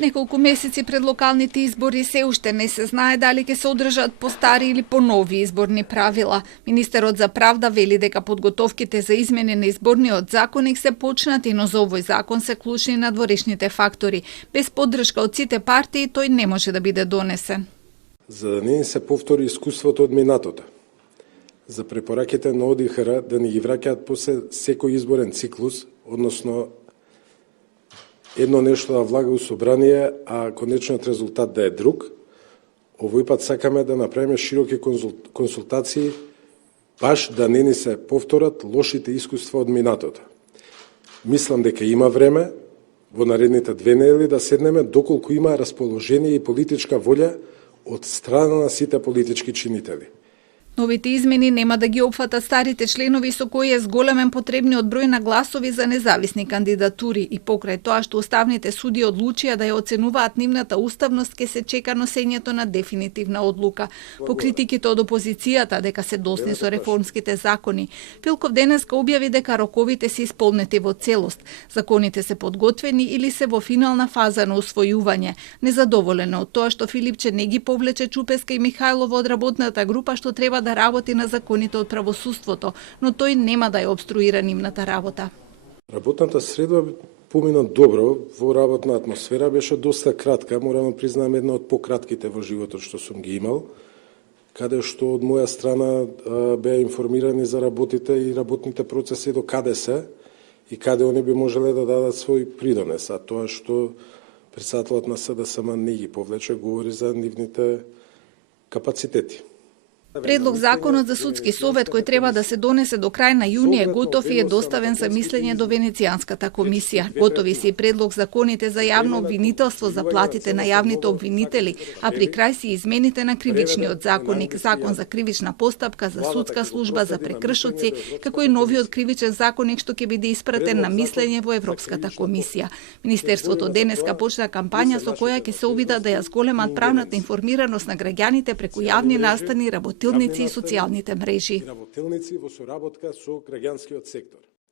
Неколку месеци пред локалните избори се уште не се знае дали ќе се одржат по стари или по нови изборни правила. Министерот за правда вели дека подготовките за измени на изборниот законник се почнати, но за овој закон се клучни надворешните фактори. Без поддршка од сите партии тој не може да биде донесен. За да не се повтори искуството од минатото, за препораките на ОДИХР да не ги враќаат после секој изборен циклус, односно едно нешто да влага у собрание, а конечниот резултат да е друг. Овој пат сакаме да направиме широки консултации, баш да не ни се повторат лошите искуства од минатото. Мислам дека има време во наредните 2 недели да седнеме доколку има расположение и политичка волја од страна на сите политички чинители. Новите измени нема да ги опфатат старите членови со кои е зголемен потребниот број на гласови за независни кандидатури и покрај тоа што уставните суди одлучија да ја оценуваат нивната уставност, ке се чека носењето на дефинитивна одлука. По критиките од опозицијата дека се досни со реформските закони, Пилков денеска објави дека роковите се исполнети во целост, законите се подготвени или се во финална фаза на усвојување. Незадоволен од тоа што Филипче не ги повлече Чупеска и Михајлова од работната група што треба да работи на законите од правосудството, но тој нема да ја обструира нивната работа. Работната среда помина добро, во работна атмосфера беше доста кратка, морам да признаам една од пократките во животот што сум ги имал, каде што од моја страна беа информирани за работите и работните процеси до каде се и каде они би можеле да дадат свој придонес, а тоа што председателот на СДСМ не ги повлече говори за нивните капацитети. Предлог законот за судски совет кој треба да се донесе до крај на јуни е готов и е доставен за мислење до Венецијанската комисија. Готови се и предлог законите за јавно обвинителство за платите на јавните обвинители, а при крај се измените на кривичниот законник, закон за кривична постапка, за судска служба, за прекршоци, како и новиот кривичен законник што ќе биде испратен на мислење во Европската комисија. Министерството денеска почна кампања со која ќе се обидат да ја зголемат правната информираност на граѓаните преку јавни настани, работилници и социјалните мрежи. Работилници во соработка со граѓанскиот сектор.